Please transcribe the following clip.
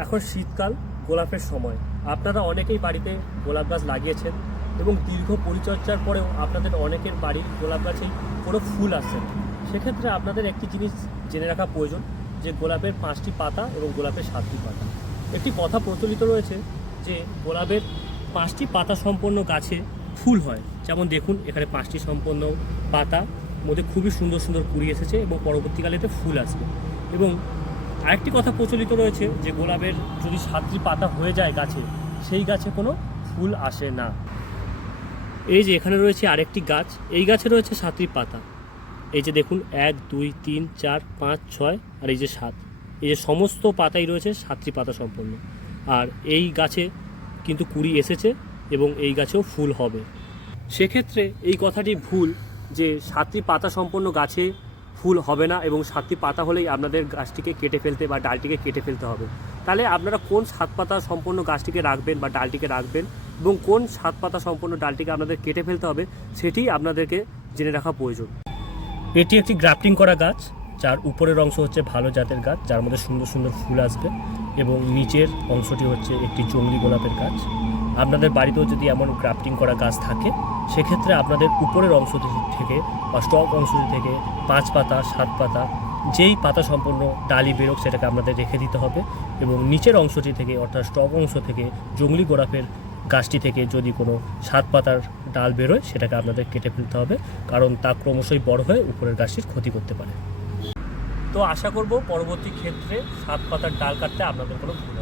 এখন শীতকাল, গোলাপের সময়। আপনারা অনেকেই বাড়িতে গোলাপ গাছ লাগিয়েছেন এবং দীর্ঘ পরিচর্যার পরেও আপনাদের অনেকের বাড়ির গোলাপ গাছেই কোনো ফুল আসছে না। সেক্ষেত্রে আপনাদের একটি জিনিস জেনে রাখা প্রয়োজন যে গোলাপের 5টি পাতা এবং গোলাপের 7টি পাতা। একটি কথা প্রচলিত রয়েছে যে গোলাপের 5টি পাতা সম্পন্ন গাছে ফুল হয়। যেমন দেখুন এখানে 5টি সম্পন্ন পাতা, মধ্যে খুবই সুন্দর সুন্দর কুড়ি এসেছে এবং পরবর্তীকালে এতে ফুল আসবে। এবং আরেকটি কথা প্রচলিত রয়েছে যে গোলাপের যদি 7টি পাতা হয়ে যায় গাছে, সেই গাছে কোনো ফুল আসে না। এই যে এখানে রয়েছে আরেকটি গাছ, এই গাছে রয়েছে 7টি পাতা। এই যে দেখুন 1 2 3 4 5 6 আর এই যে 7, এই যে সমস্ত পাতাই রয়েছে 7টি পাতা সম্পন্ন। আর এই গাছে কিন্তু কুড়ি এসেছে এবং এই গাছেও ফুল হবে। সেক্ষেত্রে এই কথাটি ভুল যে 7টি পাতা সম্পন্ন গাছে ফুল হবে না এবং 7টি পাতা হলেই আপনাদের গাছটিকে কেটে ফেলতে বা ডালটিকে কেটে ফেলতে হবে। তাহলে আপনারা কোন 7 পাতা সম্পন্ন গাছটিকে রাখবেন বা ডালটিকে রাখবেন এবং কোন 7 পাতা সম্পন্ন ডালটিকে আপনাদের কেটে ফেলতে হবে সেটি আপনাদেরকে জেনে রাখা প্রয়োজন। এটি একটি গ্রাফটিং করা গাছ, যার উপরের অংশ হচ্ছে ভালো জাতের গাছ, যার মধ্যে সুন্দর সুন্দর ফুল আসবে, এবং নিচের অংশটি হচ্ছে একটি জংলি গোলাপের গাছ। আপনাদের বাড়িতেও যদি এমন গ্রাফটিং করা গাছ থাকে, সেক্ষেত্রে আপনাদের উপরের অংশ থেকে বা স্টক অংশ থেকে 5 পাতা 7 পাতা যেই পাতা সম্পন্ন ডালি বেরোক সেটাকে আপনাদের রেখে দিতে হবে। এবং নিচের অংশটি থেকে অর্থাৎ স্টক অংশ থেকে জংলি গোলাপের গাছটি থেকে যদি কোনো 7 পাতার ডাল বেরোয় সেটাকে আপনাদের কেটে ফেলতে হবে, কারণ তা ক্রমশই বড় হয়ে উপরের গাছটির ক্ষতি করতে পারে। তো আশা করব পরবর্তী ক্ষেত্রে 7 পাতার ডাল কাটতে আপনাদের কোনো ভুল হবে না।